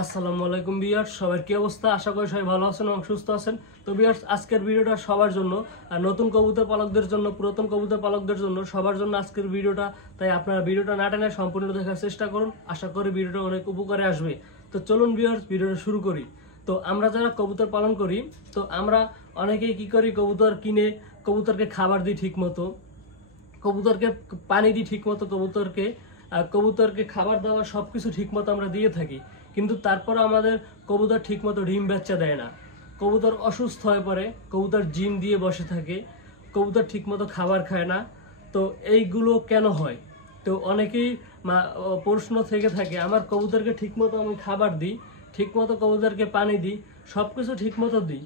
আসসালামু আলাইকুম ভিউয়ার্স, সবার কি অবস্থা? আশা করি সবাই ভালো আছেন এবং সুস্থ আছেন। তো ভিউয়ার্স, আজকের ভিডিওটা সবার জন্য, নতুন কবুতর পালকদের জন্য, পুরাতন কবুতর পালকদের জন্য, সবার জন্য আজকের ভিডিওটা। তাই আপনারা ভিডিওটা না টেনে সম্পূর্ণ দেখার চেষ্টা করুন। আশা করি ভিডিওটা অনেক উপকারে আসবে। তো চলুন ভিউয়ার্স, ভিডিওটা শুরু করি। তো আমরা যারা কবুতর পালন করি, তো আমরা অনেকেই কি করি, কবুতর কিনে কবুতরকে খাবার দিই ঠিক মতো, কবুতরকে পানি দিই ঠিক মতো, কবুতরকে খাবার দাবার সবকিছু ঠিক মতো আমরা দিয়ে থাকি। কিন্তু তারপরে আমাদের কবুতর ঠিক মতো ডিম বাচ্চা দেয় না, কবুতর অসুস্থ হয়ে পড়ে, কবুতর জিম দিয়ে বসে থাকে, কবুতর ঠিক মতো খাবার খায় না। তো এইগুলো কেন হয়? তো অনেকেই প্রশ্ন থেকে থাকে, আমার কবুতরকে ঠিক মতো আমি খাবার দিই, ঠিক মতো কবুতরকে পানি দিই, সব কিছু ঠিক মতো দিই,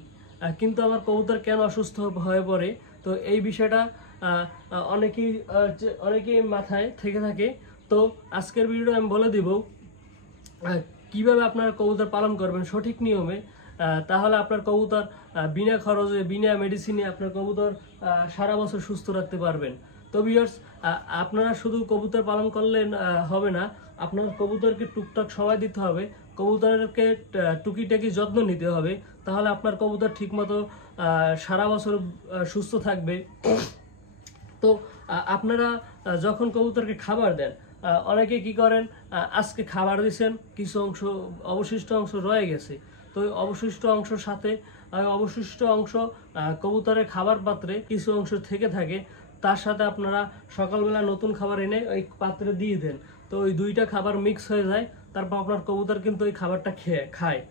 কিন্তু আমার কবুতর কেন অসুস্থ হয়ে পড়ে? তো এই বিষয়টা অনেকেই মাথায় থেকে থাকে। তো আজকের ভিডিওটা আমি বলে দিব কিভাবে আপনার কবুতর পালন করবেন সঠিক নিয়মে। তাহলে আপনার কবুতর বিনা খরচে, বিনা মেডিসিনে আপনার কবুতর সারা বছর সুস্থ রাখতে পারবেন। তো ভিউয়ার্স, আপনারা শুধু কবুতর পালন করলে হবে না, আপনার কবুতরকে টুকটাক সময় দিতে হবে, কবুতরকে টুকিটাকি যত্ন নিতে হবে। তাহলে আপনার কবুতর ঠিকমতো সারা বছর সুস্থ থাকবে। তো আপনারা যখন কবুতরকে খাবার দেন, অনেকে কি করেন, আজকে খাবার দিয়েছেন, কিছু অংশ অবশিষ্ট অংশ রয়ে গেছে, তো ওই অবশিষ্ট অংশ কবুতরের খাবার পাত্রে কিছু অংশ থেকে থাকে, তার সাথে আপনারা সকালবেলা নতুন খাবার এনে ওই পাত্রে দিয়ে দেন। তো ওই দুইটা খাবার মিক্স হয়ে যায়, তারপর আপনার কবুতর কিন্তু ওই খাবারটা খায়।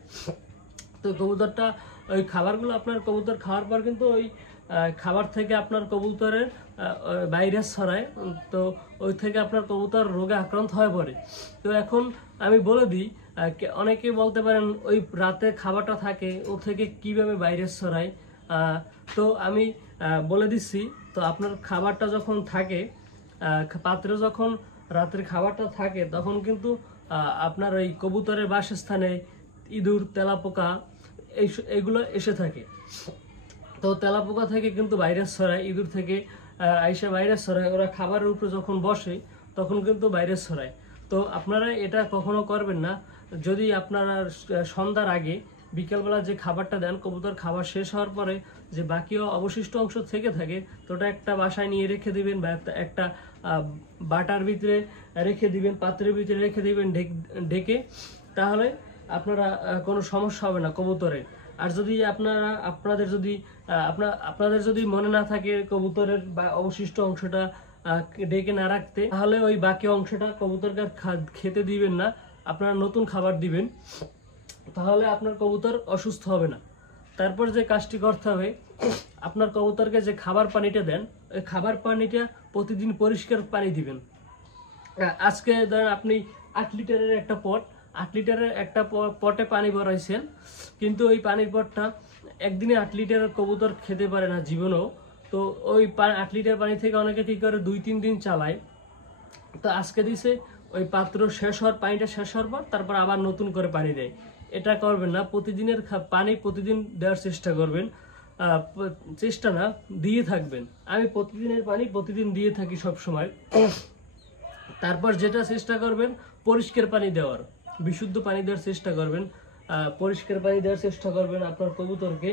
তো কবুতরটা ওই খাবারগুলো আপনার কবুতর খাওয়ার পর কিন্তু ওই খাবার থেকে আপনার কবুতরের ভাইরাস ছড়ায়। তো ওই থেকে আপনার কবুতর রোগে আক্রান্ত হয়ে পড়ে। তো এখন আমি বলে দিই, অনেকে বলতে পারেন ওই রাতে খাবারটা থাকে, ও থেকে কিভাবে ভাইরাস ছড়ায়। তো আমি বলে দিচ্ছি। তো আপনার খাবারটা যখন থাকে পাত্রে, যখন রাতের খাবারটা থাকে, তখন কিন্তু আপনার ওই কবুতরের বাসস্থানে ইঁদুর, তেলাপোকা এগুলো এসে থাকে। তো তেলাপোকা থেকে কিন্তু ভাইরাস ছড়ায়, ইঁদুর থেকে আইসা ভাইরাস ছড়ায়, ওরা খাবারের উপরে যখন বসে তখন কিন্তু ভাইরাস ছড়ায়। তো আপনারা এটা কখনো করবেন না। যদি আপনারা সন্ধ্যার আগে বিকেলবেলা যে খাবারটা দেন, কবুতর খাবার শেষ হওয়ার পরে যে বাকি অবশিষ্ট অংশ থেকে থাকে, তো ওটা একটা বাসায় নিয়ে রেখে দিবেন, বা একটা বাটার ভিতরে রেখে দিবেন, পাত্রের ভিতরে রেখে দিবেন ঢেকে। তাহলে আপনারা কোনো সমস্যা হবে না কবুতরের। আর যদি আপনাদের যদি মনে না থাকে কবুতরের বা অবশিষ্ট অংশটা ডেকে না রাখতে, তাহলে ওই বাকি অংশটা কবুতরকে খেতে দিবেন না, আপনারা নতুন খাবার দিবেন। তাহলে আপনার কবুতর অসুস্থ হবে না। তারপর যে কাজটি করতে হবে, আপনার কবুতরকে যে খাবার পানিটা দেন, ওই খাবার পানিটা প্রতিদিন পরিষ্কার পানি দিবেন। আজকে ধরেন আপনি 8 লিটারের একটা পটে পানি ভরাইছেন, কিন্তু ওই পানির পটটা একদিনে 8 লিটারের কবুতর খেতে পারে না জীবনেও। তো ওই 8 লিটার পানি থেকে অনেকে কি করে 2-3 দিন চালায়। তো আজকে দিছে, ওই পানিটা শেষ হওয়ার পর তারপর আবার নতুন করে পানি দেয়। এটা করবেন না। প্রতিদিনের পানি প্রতিদিন দেওয়ার চেষ্টা করবেন। চেষ্টা না, দিয়ে থাকবেন। আমি প্রতিদিনের পানি প্রতিদিন দিয়ে থাকি সব সময়। তারপর যেটা চেষ্টা করবেন, পরিষ্কার পানি দেওয়ার, বিশুদ্ধ পানি দেওয়ার চেষ্টা করবেন, পরিষ্কার পানি দেওয়ার চেষ্টা করবেন আপনার কবুতরকে।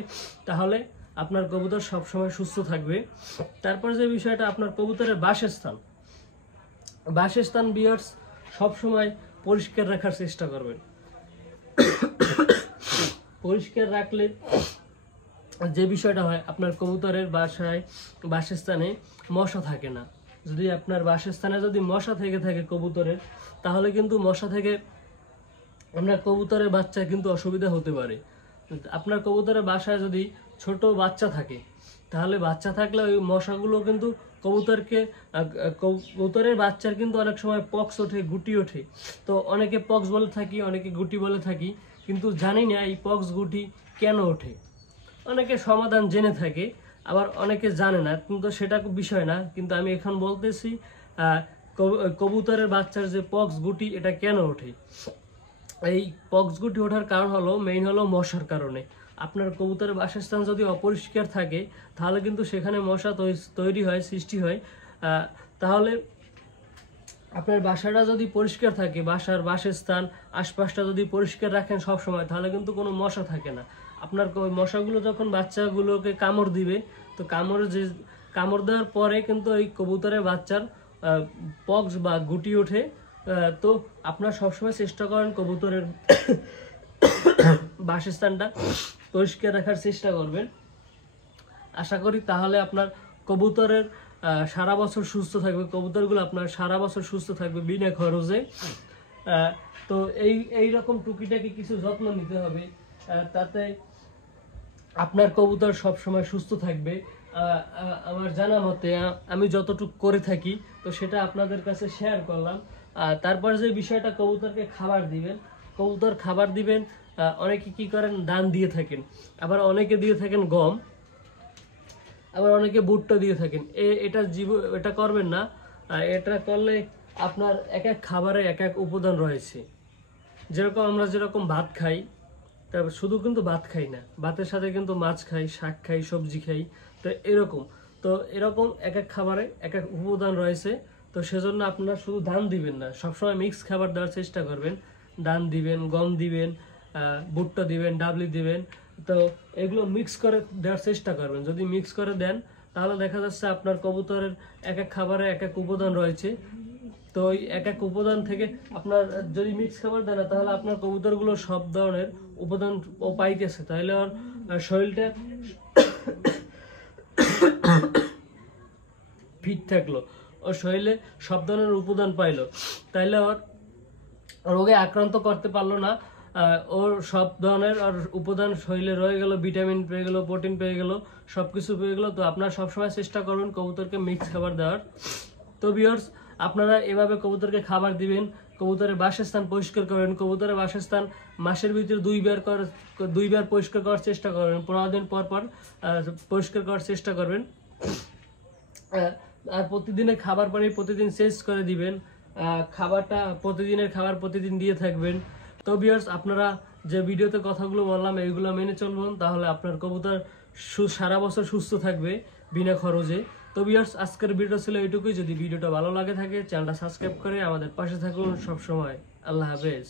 তাহলে আপনার কবুতর সবসময় সুস্থ থাকবে। তারপর যে বিষয়টা, আপনার কবুতরের বাসস্থান ভিউয়ার্স সবসময় পরিষ্কার রাখার চেষ্টা করবেন। পরিষ্কার রাখলে যে বিষয়টা হয়, আপনার কবুতরের বাসস্থানে মশা থাকে না। যদি আপনার বাসস্থানে যদি মশা থেকে থাকে কবুতরের, তাহলে কিন্তু মশা থেকে আপনার কবুতরের বাচ্চা কিন্তু অসুবিধা হতে পারে। আপনার কবুতরের বাসায় যদি ছোট বাচ্চা থাকে, তাহলে বাচ্চা থাকলে ওই মশাগুলো কিন্তু কবুতরের বাচ্চার কিন্তু অনেক সময় পক্স ওঠে, গুটি ওঠে। তো অনেকে পক্স বলে থাকি, অনেকে গুটি বলে থাকি, কিন্তু জানি না এই পক্স গুটি কেন ওঠে। অনেকে সমাধান জেনে থাকে, আবার অনেকে জানে না, কিন্তু সেটা বিষয় না। কিন্তু আমি এখন বলতেছি কবুতরের বাচ্চার যে পক্স গুটি, এটা কেন ওঠে। এই পক্স গুটি ওঠার কারণ মেইন হলো মশার কারণে। আপনার কবুতরের বাসস্থান যদি অপরিষ্কার থাকে, তাহলে কিন্তু সেখানে মশা তৈরি হয়, সৃষ্টি হয়। তাহলে আপনার বাসাটা যদি পরিষ্কার থাকে, বাসার বাসস্থান আশপাশটা যদি পরিষ্কার রাখেন সব সময়, তাহলে কিন্তু কোনো মশা থাকে না। আপনার ওই মশাগুলো যখন বাচ্চাগুলোকে কামড় দিবে, তো কামড় দেওয়ার পরে কিন্তু ওই কবুতরের বাচ্চার পক্স বা গুটি ওঠে। তো আপনারা সবসময় চেষ্টা করেন কবুতরের বাসস্থানটা পরিষ্কার রাখার চেষ্টা করবেন। আশা করি তাহলে আপনার কবুতরের সারা বছর সুস্থ থাকবে, কবুতরগুলো আপনার সারা বছর সুস্থ থাকবে বিনা খরচে। তো এই রকম টুকিটাকি কিছু যত্ন নিতে হবে, তাতে আপনার কবুতর সব সময় সুস্থ থাকবে। আমার জানা মতে আমি যতটুকু করে থাকি, তো সেটা আপনাদের কাছে শেয়ার করলাম। তারপর যে বিষয়টা, কবুতরকে খাবার দিবেন, কবুতর খাবার দিবেন। অনেকে কি করেন, ধান দিয়ে থাকেন, আবার অনেকে দিয়ে থাকেন গম, আবার অনেকে ভুট্টা দিয়ে থাকেন। এটা করবেন না। এটা করলে আপনার এক এক খাবারে এক এক উপাদান রয়েছে। যেরকম আমরা ভাত খাই, তারপর শুধু কিন্তু ভাত খাই না, ভাতের সাথে কিন্তু মাছ খাই, শাক খাই, সবজি খাই। তো এরকম এক এক খাবারে এক এক উপাদান রয়েছে। তো সেজন্য আপনারা শুধু ধান দিবেন না, সবসময় মিক্স খাবার দেওয়ার চেষ্টা করবেন। ধান দিবেন, গম দিবেন, ভুট্টা দিবেন, ডাবলি দিবেন। তো এগুলো মিক্স করে দেওয়ার চেষ্টা করবেন। যদি মিক্স করে দেন, তাহলে দেখা যাচ্ছে আপনার কবুতরের এক এক খাবারে এক এক উপাদান রয়েছে। তো ওই এক এক উপাদান থেকে আপনার যদি মিক্স খাবার দেন, তাহলে আপনার কবুতরগুলো সব ধরনের উপাদান পাইতেছে, তাহলে ওর শরীরটা ফিট থাকলো, ওর শরীরে সব ধরনের উপাদান পাইলো, তাইলে ওর রোগে আক্রান্ত করতে পারলো না। ওর সব ধরনের উপাদান শরীরে রয়ে গেল, ভিটামিন পেয়ে গেল, প্রোটিন পেয়ে গেল, সবকিছু পেয়ে গেল। তো আপনারা সবসময় চেষ্টা করবেন কবুতরকে মিক্স খাবার দেওয়ার। তো ভিউয়ার্স, আপনারা এভাবে কবুতরকে খাবার দিবেন, কবুতরের বাসস্থান পরিষ্কার করবেন। কবুতরের বাসস্থান মাসের ভিতরে দুইবার পরিষ্কার করার চেষ্টা করবেন, 15 দিন পর পর পরিষ্কার করার চেষ্টা করবেন। আর প্রতিদিনের খাবার পানি প্রতিদিন চেঞ্জ করে দিবেন। খাবারটা প্রতিদিনের খাবার প্রতিদিন দিয়ে থাকবেন। তো ভিউয়ার্স, আপনারা যে ভিডিওতে কথাগুলো বললাম এইগুলো মেনে চলবেন, তাহলে আপনার কবুতর সারা বছর সুস্থ থাকবে বিনা খরচে। তো ভিউয়ার্স, আজকের ভিডিও ছিল এইটুকুই। যদি ভিডিওটা ভালো লাগে থাকে, চ্যানেলটা সাবস্ক্রাইব করে আমাদের পাশে থাকুন সব সময়। আল্লাহ হাফেজ।